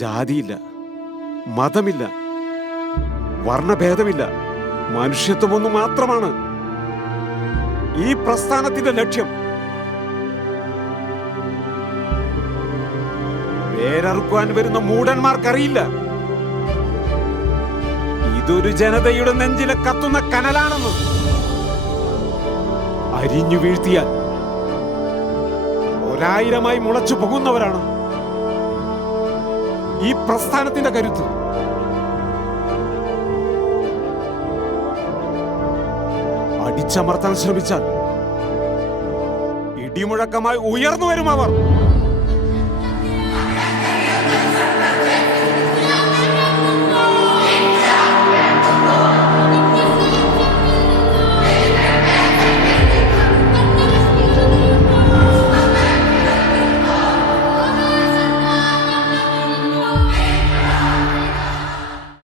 ജാതിയില്ല, മതമില്ല, വർണ്ണഭേദമില്ല, മനുഷ്യത്വമൊന്നു മാത്രമാണ് ഈ പ്രസ്ഥാനത്തിന്റെ ലക്ഷ്യം. വേരറുക്കുവാൻ വരുന്ന മൂഢന്മാർക്കറിയില്ല ഇതൊരു ജനതയുടെ നെഞ്ചിലെ കത്തുന്ന കനലാണെന്ന്. അരിഞ്ഞു വീഴ്ത്തിയാൽ 1000 മുളച്ചു പോകുന്നവരാണ് ഈ പ്രസ്ഥാനത്തിന്റെ കരുത്ത്. അടിച്ചമർത്താൻ ശ്രമിച്ചാൽ ഇടിമുഴക്കമായി ഉയർന്നു വരും അവർ.